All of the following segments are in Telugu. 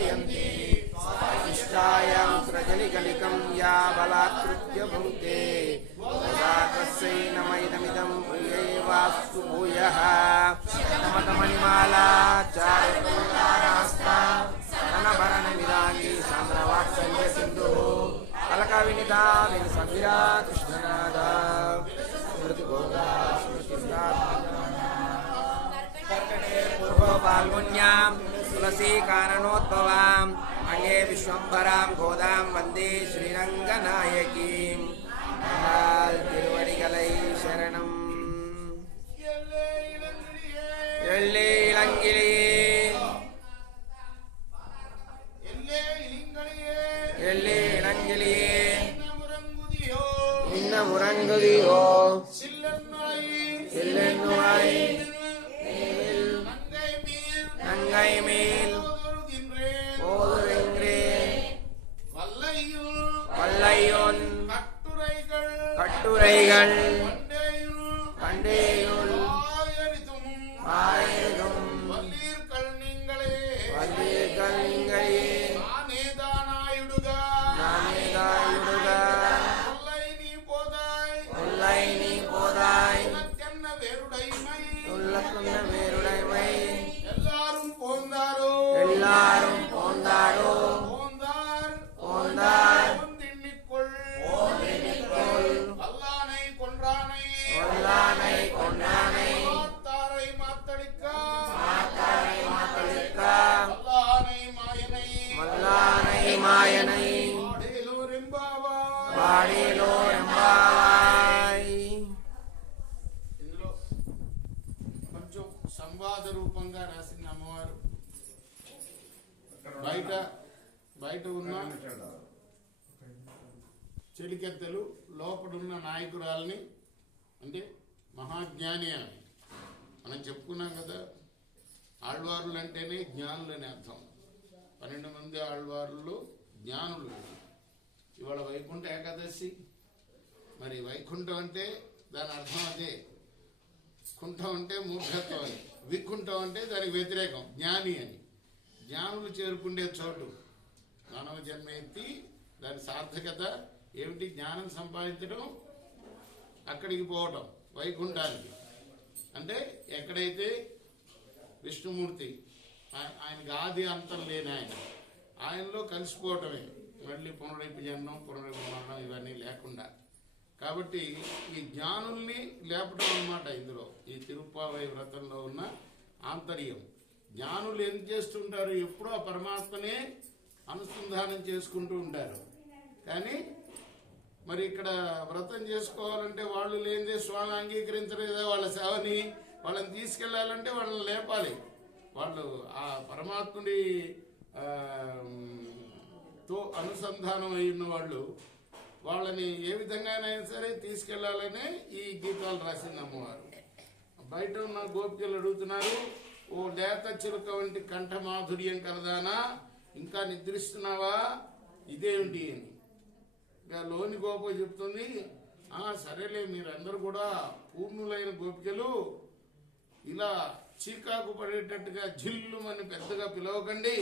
ध्यायन्ति स्वादिष्टायां सृजनिकलिकं या बलात्कृत्य भुङ्क्ते तदा तस्यै नमैदमिदं प्रियैवास्तु भूयः नमतमणिमाला चारुकलास्ता ननभरणमिदाङ्गी सान्द्रवात्सल्यसिन्धुः अलकविनिता विनसंविरा कृष्णनादा स्मृतिगोदा कर्कटे पूर्वपाल्गुन्यां तुलसीकाननोद्भवाम् अन्ये विश्वम्भरां गोदां वन्दे श्रीरङ्गनायकीं तिरुवडिगलै शरणम् एल्ले इलंगिलिये एल्ले इलंगिलिये निन्न मुरंगुदियो सिल्लेन्नुवाई नंगाई मेल வல்லையோன் கட்டுரைகள் கண்டேயுள் ஆயிரம் வல்லீர்கள் நீங்களே நானேதானாயுடுக ஒல்லை நீ போதாய் உள்ளக்கென்ன வேருடைமை எல்லாரும் போந்தாரோ போந்தார் வல்லானை கொன்றானை மல்லானை மாயனை பாடேలో రెంబావాయ్. ఇందులో కొంచెం సంవాద రూపంగా రాసింది అమ్మవారు. బయట ఉన్న చెలికెత్తలు లోపడున్న నాయకురాలని అంటే మహాజ్ఞాని అని మనం చెప్పుకున్నాం కదా. ఆళ్వారులు అంటేనే జ్ఞానులు అని అర్థం. 12 మంది ఆళ్వారులు జ్ఞానులు. ఇవాళ వైకుంఠ ఏకాదశి. మరి వైకుంఠం అంటే దాని అర్థం అదే. కుంఠం అంటే మూర్ఖత్వం అని, వికుంఠం అంటే దానికి వ్యతిరేకం జ్ఞాని అని. జ్ఞానులు చేరుకుండే చోటు మానవ జన్మ ఎత్తి దాని సార్థకత ఏమిటి? జ్ఞానం సంపాదించడం, అక్కడికి పోవటం వైకుంఠానికి. అంటే ఎక్కడైతే విష్ణుమూర్తి ఆయనకి ఆది అంతం లేని ఆయనలో కలిసిపోవటమే. మళ్ళీ పునరైపు జన్మం పునరైపు మరణం ఇవన్నీ లేకుండా. కాబట్టి ఈ జ్ఞానుల్ని లేపటం అన్నమాట ఇందులో ఈ తిరుప్పావై వ్రతంలో ఉన్న ఆంతర్యం. జ్ఞానులు ఏం చేస్తుంటారు? ఎప్పుడూ ఆ పరమాత్మనే అనుసంధానం చేసుకుంటూ ఉంటారు. కానీ మరి ఇక్కడ వ్రతం చేసుకోవాలంటే వాళ్ళు లేనిదే స్వామి అంగీకరించలేదా వాళ్ళ సేవని? వాళ్ళని తీసుకెళ్లాలంటే వాళ్ళని లేపాలి. వాళ్ళు ఆ పరమాత్ముడి తో అనుసంధానం అయిన వాళ్ళు వాళ్ళని ఏ విధంగానైనా సరే తీసుకెళ్లాలనే ఈ గీతాలు రాసింది అమ్మవారు. బయట ఉన్న గోపికలు అడుగుతున్నారు, ఓ లేత చిలుక వంటి కంఠ మాధుర్యం కలదానా, ఇంకా నిద్రిస్తున్నావా, ఇదేమిటి అని. ఇక లోని గోప చెప్తుంది, సరేలే మీరందరూ కూడా పూర్ణులైన గోపికలు, ఇలా చీకాకు పడేటట్టుగా జిల్లుమని పెద్దగా పిలవకండి,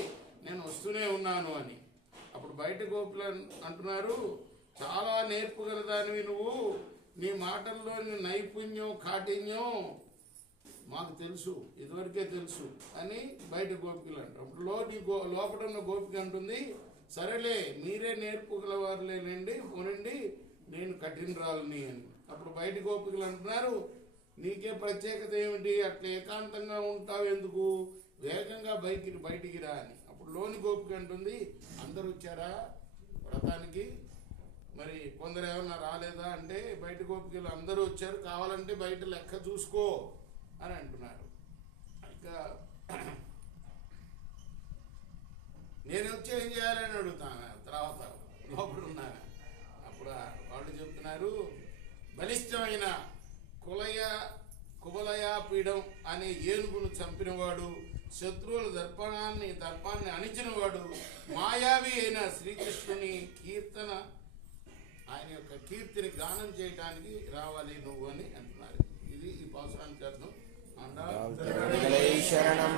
నేను వస్తూనే ఉన్నాను అని. అప్పుడు బయట గోపులు అంటున్నారు, చాలా నేర్పుగలదానివి నువ్వు, నీ మాటల్లోని నైపుణ్యం కాఠిన్యం మాకు తెలుసు, ఇదివరకే తెలుసు అని బయట గోపికలు అంటారు. లోపల ఉన్న గోపిక అంటుంది, సరేలే మీరే నేర్పుగలవారులేనండి, పోనండి నేను కఠినరాలని అని. అప్పుడు బయట గోపికలు అంటున్నారు, నీకే ప్రత్యేకత ఏమిటి, అట్లా ఏకాంతంగా ఉంటావు ఎందుకు, వేగంగా బయటికి రా అని. అప్పుడు లోని గోపిక అంటుంది, అందరూ వచ్చారా వ్రతానికి, మరి కొందరు ఏమన్నా రాలేదా అంటే బయట గోపికలు అందరూ వచ్చారు, కావాలంటే బయట లెక్క చూసుకో అని అంటున్నారు. ఇంకా నేను వచ్చి ఏం చేయాలని అడుగుతాను తర్వాత లోపల ఉన్నాను. అప్పుడు వాళ్ళు చెప్తున్నారు, బలిష్టమైన కుబలయాపీడం అనే ఏనుగును చంపినవాడు, శత్రువుల దర్పాన్ని అణిచినవాడు, మాయావి అయిన శ్రీకృష్ణుని కీర్తన, ఆయన యొక్క కీర్తిని గానం చేయటానికి రావాలి నువ్వు అని అంటున్నారు. ఇది ఈ పాసురానికి అర్థం. శరణం.